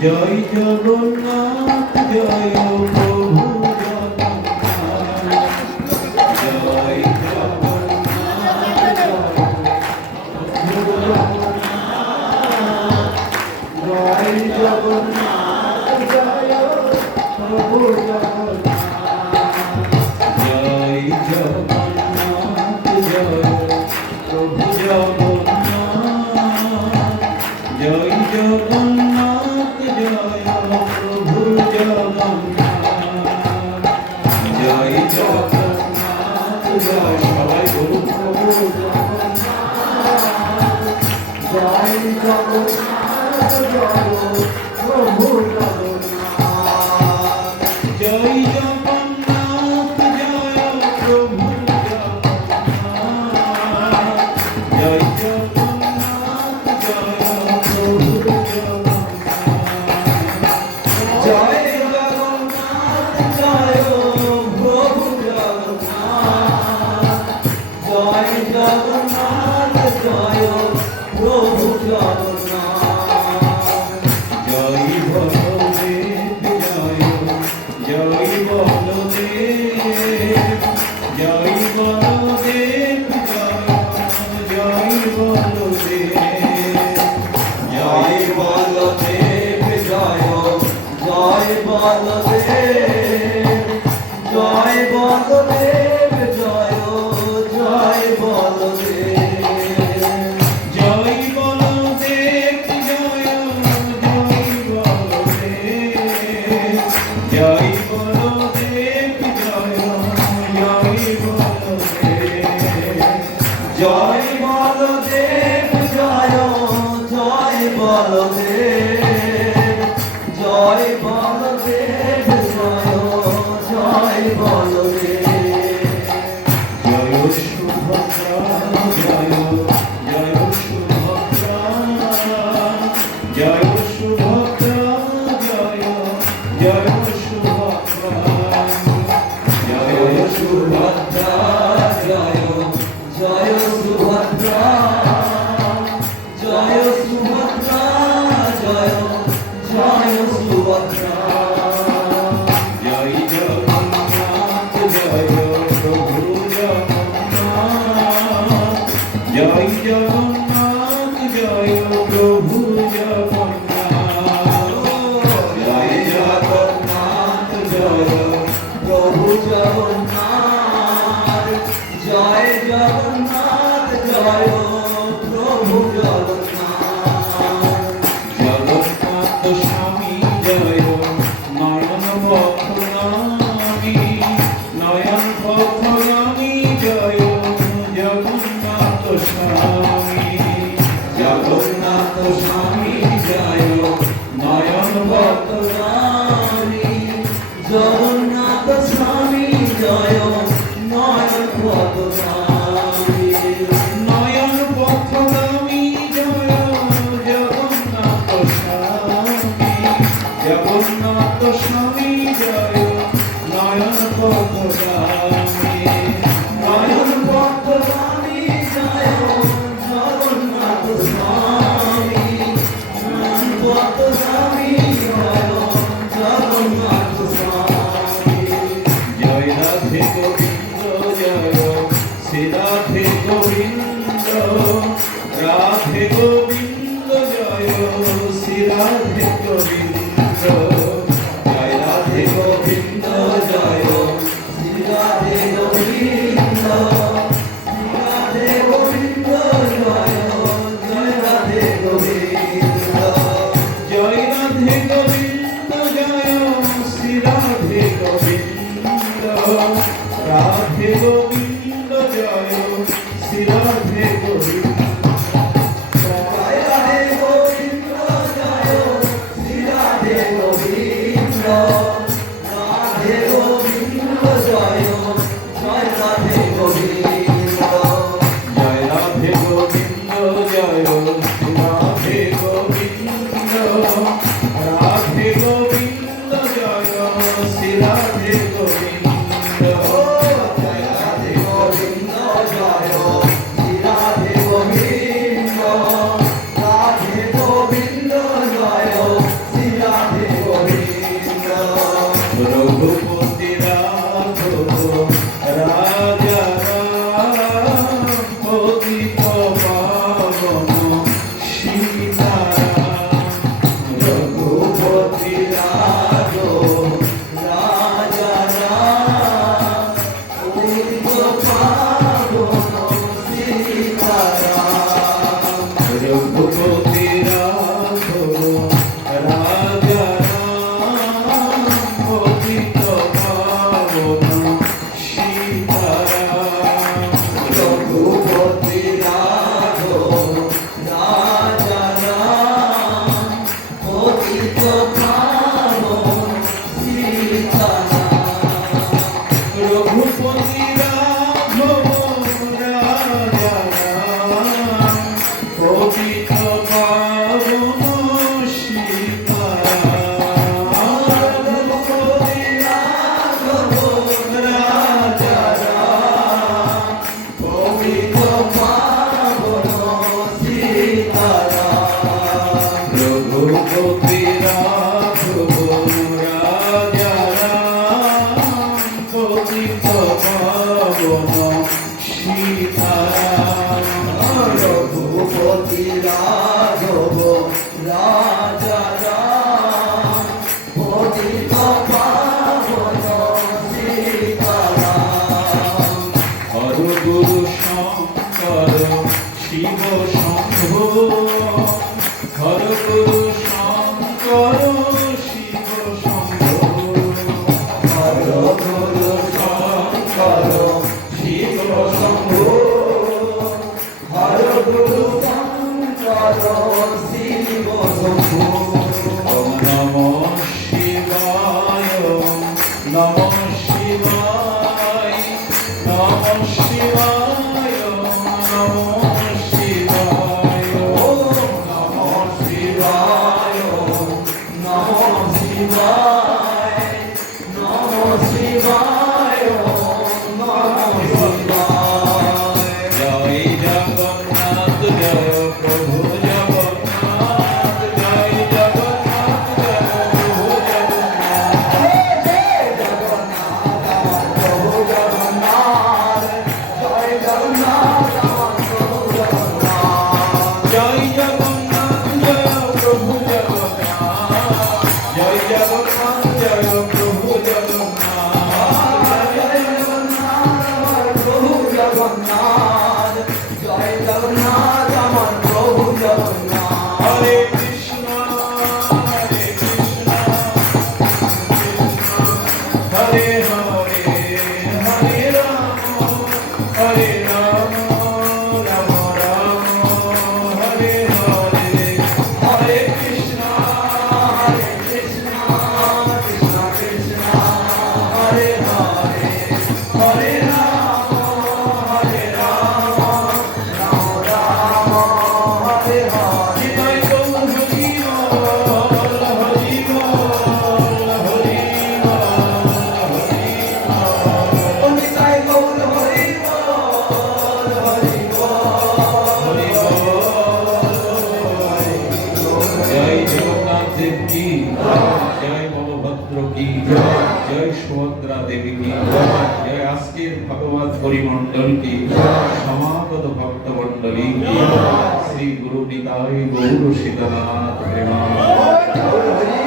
জয় জগন্নাথ জয় প্রভু জগন্নাথ জয় জগন্নাথ জয় জগন্নাথ জয় প্রভু জগন্নাথ জয় জগন্নাথ জয় প্রভু জগন্নাথ জয় জগন্নাথ জয় প্রভু জগন্নাথ জয় জগন্নাথ জয় সবাই বলুন প্রভু জগন্নাথ জয় জগন্নাথ জয় প্রভু জগন্নাথ জয় জগন্নাথ জয় প্রভু জগন্নাথ জয় জগন্নাথ জয় প্রভু জগন্নাথ জয় জগন্নাথ জয় প্রভু জগন্নাথ জয় জগন্নাথ জয় প্রভু জগন্নাথ জয় বলদেব জয় জয় বলদেব জয় বলদেব জয় বলদেব জয় বলদেব জয় জয় বলদেব জয় বলদেব জয় জয় বলদেব জয় বলদেব জয় জয় বলদেব জয় বলদেব জয় বলদেব জয় জয় বলদেব জয় বলদেব জয় জয় বলদেব জয় সুভদ্রা জয় জয় সুভদ্রা জয় সুভদ্রা জয় জয় সুভদ্রা জয় সুভদ্রা জয় জয় সুভদ্রা জয় সুভদ্রা জয় জয় সুভদ্রা জয় জগন্নাথ জয় প্রভু জগন্নাথ জয় জগন্নাথ জয় প্রভু জগন্নাথ জয় জগন্নাথ জয় প্রভু জগন্নাথ জয় জগন্নাথ জয় প্রভু জগন্নাথ জগন্নাথ স্বামী জয় নয়ন পথগামী নয়ন পথগামী জয় জগন্নাথ স্বামী জগন্নাথ স্বামী জয় নয়ন পথগামী জগন্নাথ স্বামী জয় নয়ন পথগামী নয়ন পথগামী জয় জগন্নাথ স্বামী জগন্নাথ স্বামী জয় নয়ন পথগামী নয়ন পথগামী জয় জগন্নাথ স্বামী নয়ন পথগামী জয় জগন্নাথ স্বামী জয় রাধে গোবিন্দ জয় শ্রী রাধে গোবিন্দ রাধে গোবিন্দ জয় শ্রী রাধে গোবিন্দ জয় রাধে গোবিন্দ জয় শ্রী রাধে গোবিন্দ শ্রী রাধে গোবিন্দ জয় জয় রাধে গোবিন্দ জয় রাধে গোবিন্দ জয় শ্রী রাধে গোবিন্দ রাধে গোবিন্দ জয় শ্রী রাধে গোবিন্দ জয় রাধে গোবিন্দ জয় শ্রী রাধে গোবিন্দ রাধে গোবিন্দ জয় জয় রাধে গোবিন্দ জয় রাধে গোবিন্দ জয় শ্রী রাধে গোবিন্দ রাধে গোবিন্দ জয় শ্রী রাধে গোবিন্দ জয় রাধে গোবিন্দ জয় শ্রী রাধে গোবিন্দ রাধে গোবিন্দ জয় শ্রী পাবো সীতারাম। রঘুপতি রাঘব রাজা রাম, পতিত পাবন সীতারাম। রঘুপতি রাঘব রাজা রাম, পতিত পাবন সীতারাম। রঘুপতি রাঘব রাজা রাম, পতিত পাবন সীতারাম। রঘুপতি রাঘব রাজা রাম, পতিত পাবন সীতারাম। হর গুরু শঙ্কর শিব শম্ভো, হর গুরু শঙ্কর শিব শম্ভো, হর গুরু শঙ্কর শিব শম্ভো, হর গুরু শঙ্কর শিব শম্ভো। ওম নমঃ শিবায়, নমঃ শিবায়, নমঃ শিবায়, নমঃ শিবায়। ওম নমঃ শিবায়, নমঃ শিবায়, নমঃ শিবায়, নমঃ শিবায়। জয় জগন্নাথ জয় প্রভু জগন্নাথ, জয় জগন্নাথ জয় প্রভু জগন্নাথ। জয় জগন্নাথ আমার প্রভু জগন্নাথ, জয় জগন্নাথ আমার প্রভু জগন্নাথ। জয় জগন্নাথ জয় প্রভু জগন্নাথ, জয় জগন্নাথ জয় প্রভু জগন্নাথ। জয় জগন্নাথ আমার প্রভু জগন্নাথ, জয় জগন্নাথ আমার প্রভু জগন্নাথ। হরে কৃষ্ণ হরে কৃষ্ণ, হরে হরে, হরে রাম, হরে রাম, রাম রাম, হরে হরে। হরে কৃষ্ণ কৃষ্ণ কৃষ্ণ, হরে হরে, হরে রাম রাম রাম, হরে হরে। নিতাই গৌর হরি বল, হরি বল, হরি বল, হরি বল। নিতাই গৌর হরি বল, হরি বল, হরি বল। জয় জগন্নাথ দেব কি, জয় বলভদ্র কি, জয় সুভদ্রা দেবী কি, জয় আজকের ভগবত পরিমণ্ডল কি, সমাগত ভক্ত মণ্ডলী কি, শ্রী গুরু নিতাই গৌর সীতানাথ প্রেমা। হরি